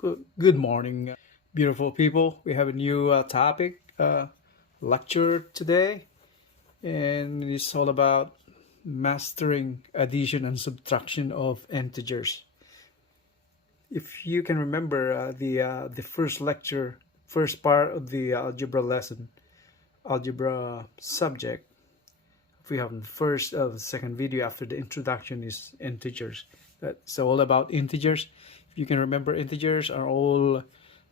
Good morning, beautiful people. We have a new topic lecture today, and it's all about mastering addition and subtraction of integers. If you can remember the first lecture, first part of the algebra lesson, algebra subject, we have the first of the second video after the introduction is integers. That's all about integers. If you can remember, integers are all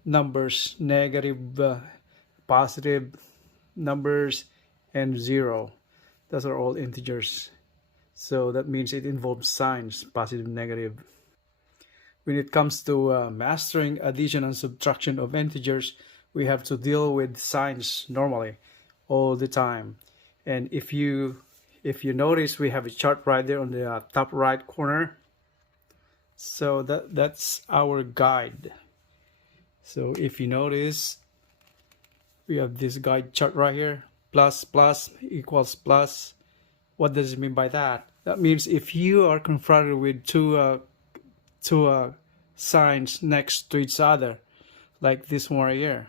numbers, negative, positive numbers, and zero. Those are all integers. So that means it involves signs, positive, negative. When it comes to mastering addition and subtraction of integers, we have to deal with signs normally all the time. And if you notice, we have a chart right there on the top right corner. So that's our guide. So if you notice, we have this guide chart right here. Plus plus equals plus. What does it mean by that? That means if you are confronted with two signs next to each other, like this one right here,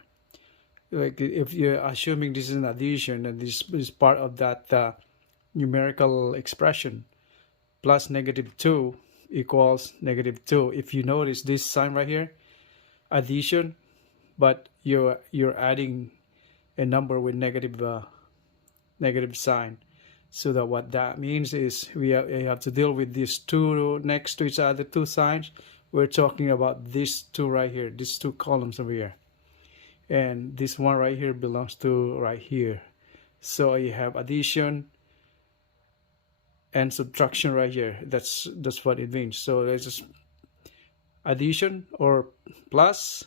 like if you're assuming this is an addition and this is part of that numerical expression, plus -2 equals -2. If you notice this sign right here, addition, but you're adding a number with negative sign. So that what that means is we have to deal with these two next to each other, two signs. We're talking about these two right here, these two columns over here. And this one right here belongs to right here. So you have addition and subtraction right here. That's what it means. So there's just addition or plus.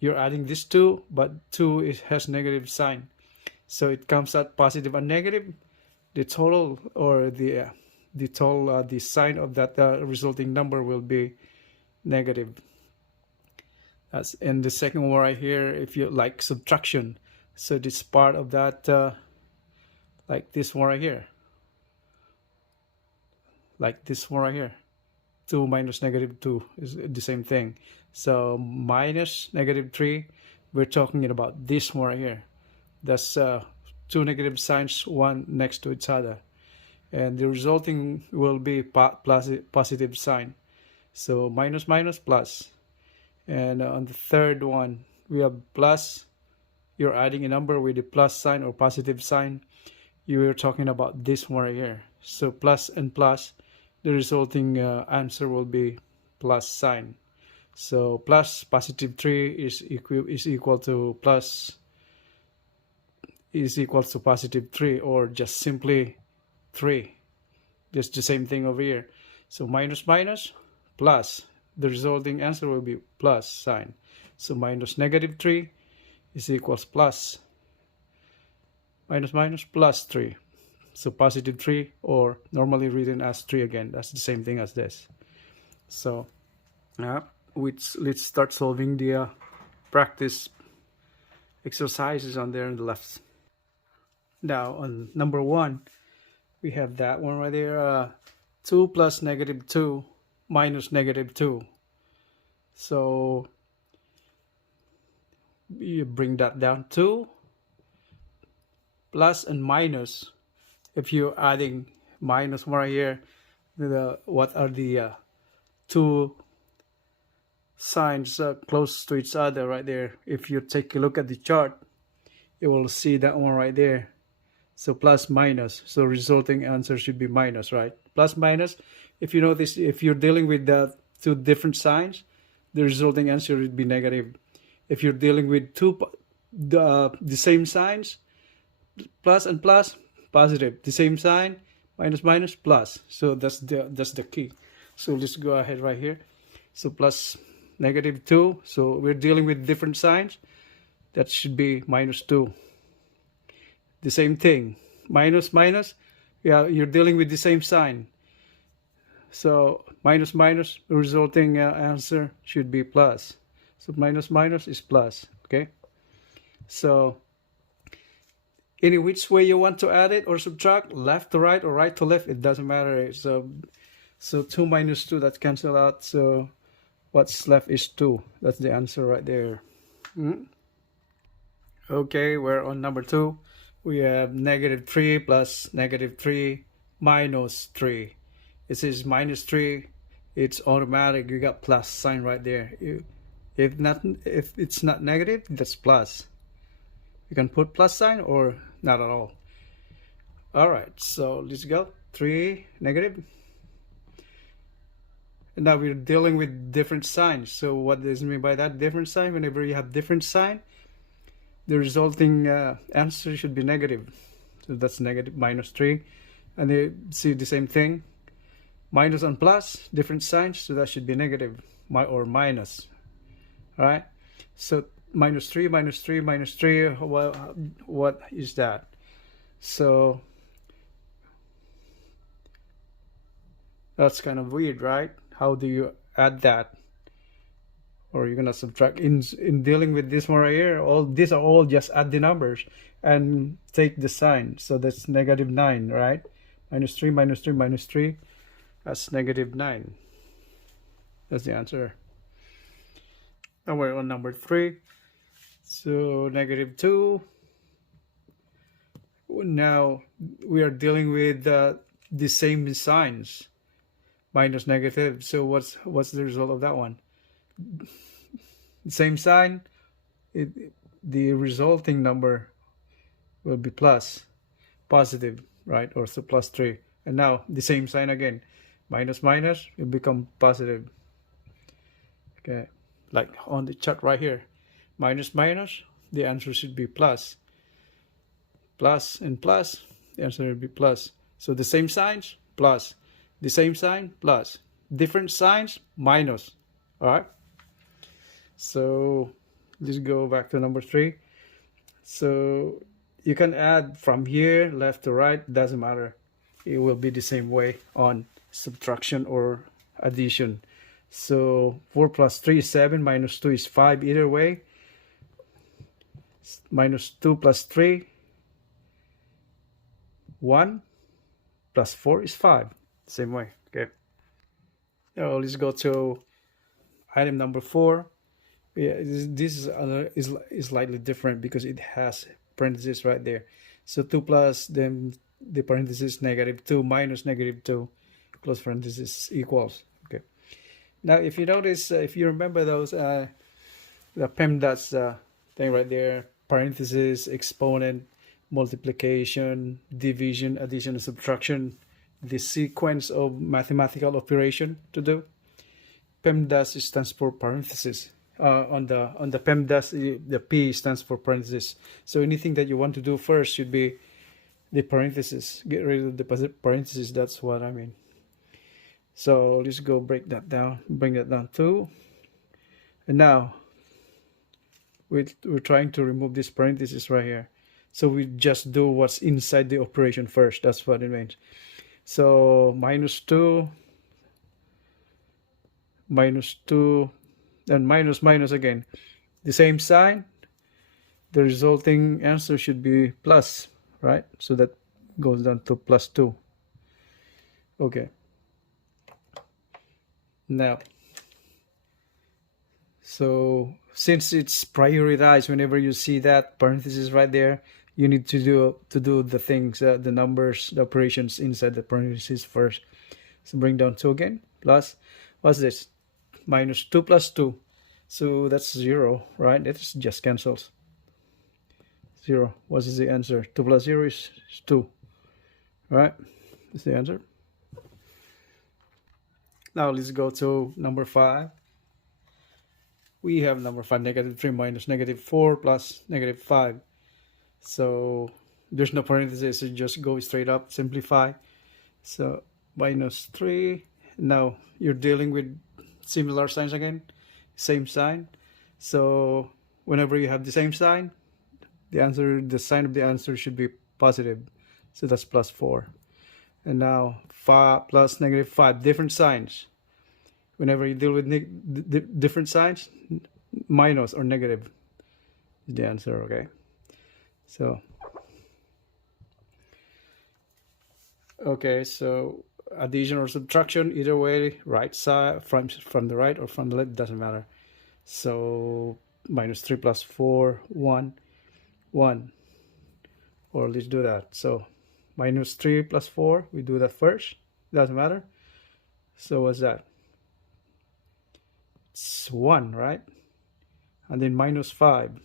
You're adding this two, but two it has negative sign. So it comes out positive and negative. The total or the sign of that resulting number will be negative. That's and the second one right here, if you like subtraction, so this part of that like this one right here, like this one right here, 2 minus -2 is the same thing. So minus -3, we're talking about this one right here. That's two negative signs, one next to each other, and the resulting will be positive sign. So minus minus plus. And on the third one, we have plus. You're adding a number with a plus sign or positive sign. You are talking about this one right here. So plus and plus, the resulting answer will be plus sign. So plus +3 is equal to plus is equals to +3, or just simply 3. Just the same thing over here. So minus minus plus, the resulting answer will be plus sign. So minus -3 is equals plus minus minus plus 3. So +3, or normally written as 3 again. That's the same thing as this. So let's start solving the practice exercises on there on the left. Now on number 1, we have that one right there, 2 plus -2 minus -2. So you bring that down, 2 plus and minus. If you're adding minus one right here, what are the two signs close to each other right there? If you take a look at the chart, you will see that one right there. So plus minus, so resulting answer should be minus, right? Plus minus. If you notice, if you're dealing with the two different signs, the resulting answer would be negative. If you're dealing with the same signs, plus and plus, positive. The same sign, minus minus, plus. So that's the key. So let's go ahead right here. So plus -2. So we're dealing with different signs. That should be -2. The same thing, minus minus, yeah, you're dealing with the same sign. So minus minus, the resulting answer should be plus. So minus minus is plus. Okay. So any which way you want to add it or subtract, left to right or right to left, it doesn't matter. So 2 minus 2, that cancel out. So What's left is 2. That's the answer right there. Okay, we're on number 2. We have -3 plus -3 minus 3. It says minus 3. It's automatic. You got plus sign right there. If it's not negative, that's plus. You can put plus sign or not at all. All right, so let's go. 3 negative. And now we're dealing with different signs. So what does it mean by that? Different sign. Whenever you have different sign, the resulting answer should be negative. So that's negative -3. And you see the same thing. Minus and plus, different signs. So that should be negative or minus. All right. So -3, -3, -3. Well, what is that? So that's kind of weird, right? How do you add that? Or you're gonna subtract in dealing with this one right here. All these are all just add the numbers and take the sign. So that's -9, right? -3, -3, -3. That's -9. That's the answer. Now we're on number 3. So -2. Now we are dealing with the same signs, minus negative. So what's the result of that one? Same sign. The resulting number will be positive, right? Or so +3. And now the same sign again. Minus minus will become positive. Okay, like on the chart right here. Minus minus, the answer should be plus. Plus and plus, the answer will be plus. So the same signs, plus. The same sign, plus. Different signs, minus. All right. So let's go back to number 3. So you can add from here, left to right, doesn't matter. It will be the same way on subtraction or addition. So 4 plus 3 is 7, minus 2 is 5, either way. Minus 2 plus 3, 1, plus 4 is 5. Same way, okay. Now let's go to item number 4. Yeah, this is slightly different because it has parentheses right there. So 2 plus, then the parenthesis -2 minus -2, close parenthesis equals. Okay. Now, if you notice, if you remember those, the PEMDAS thing right there, parenthesis, exponent, multiplication, division, addition, and subtraction, the sequence of mathematical operation to do. PEMDAS stands for parenthesis. On the PEMDAS, the P stands for parenthesis. So anything that you want to do first should be the parenthesis. Get rid of the parenthesis. That's what I mean. So let's go break that down. Bring that down too. And now we're trying to remove this parenthesis right here. So we just do what's inside the operation first. That's what it means. So -2, -2. And minus minus again, the same sign, the resulting answer should be plus, right? So that goes down to +2. Okay, now so since it's prioritized, whenever you see that parenthesis right there, you need to do the things, the numbers, the operations inside the parenthesis first. So bring down 2 again, plus, what's this? -2 plus 2, so that's 0, right? It just cancels. 0. What is the answer? 2 plus 0 is 2, right? That's the answer. Now let's go to number 5. We have number 5, -3 minus -4 plus -5. So there's no parentheses, so just go straight up, simplify. So -3. Now you're dealing with similar signs again, same sign. So whenever you have the same sign, the sign of the answer should be positive. So that's +4. And now 5 plus -5, different signs. Whenever you deal with different signs, minus or negative is the answer, okay? So okay, so addition or subtraction, either way, right side from the right or from the left, doesn't matter. So minus 3 plus 4, 1, 1. Or let's do that. So minus 3 plus 4, we do that first. Doesn't matter. So what's that? It's 1, right? And then minus 5.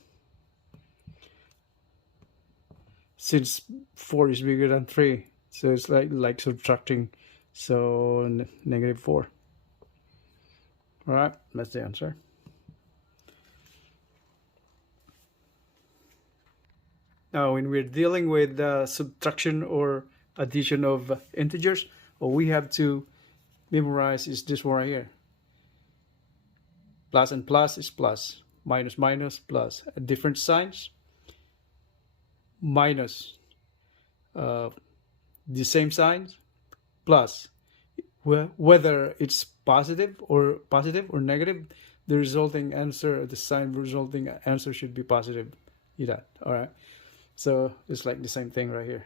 Since 4 is bigger than 3, so it's like subtracting. So negative 4. All right, that's the answer. Now, when we're dealing with subtraction or addition of integers, what we have to memorize is this one right here. Plus and plus is plus. Minus minus plus. Different signs. Minus. The same signs. Plus. Whether it's positive or negative, the resulting answer, the sign resulting answer should be positive. That. All right. So it's like the same thing right here.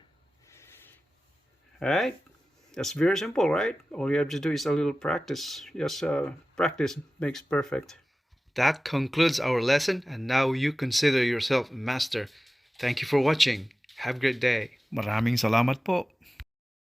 All right. That's very simple, right? All you have to do is a little practice. Just practice makes perfect. That concludes our lesson, and now you consider yourself a master. Thank you for watching. Have a great day. Maraming salamat po.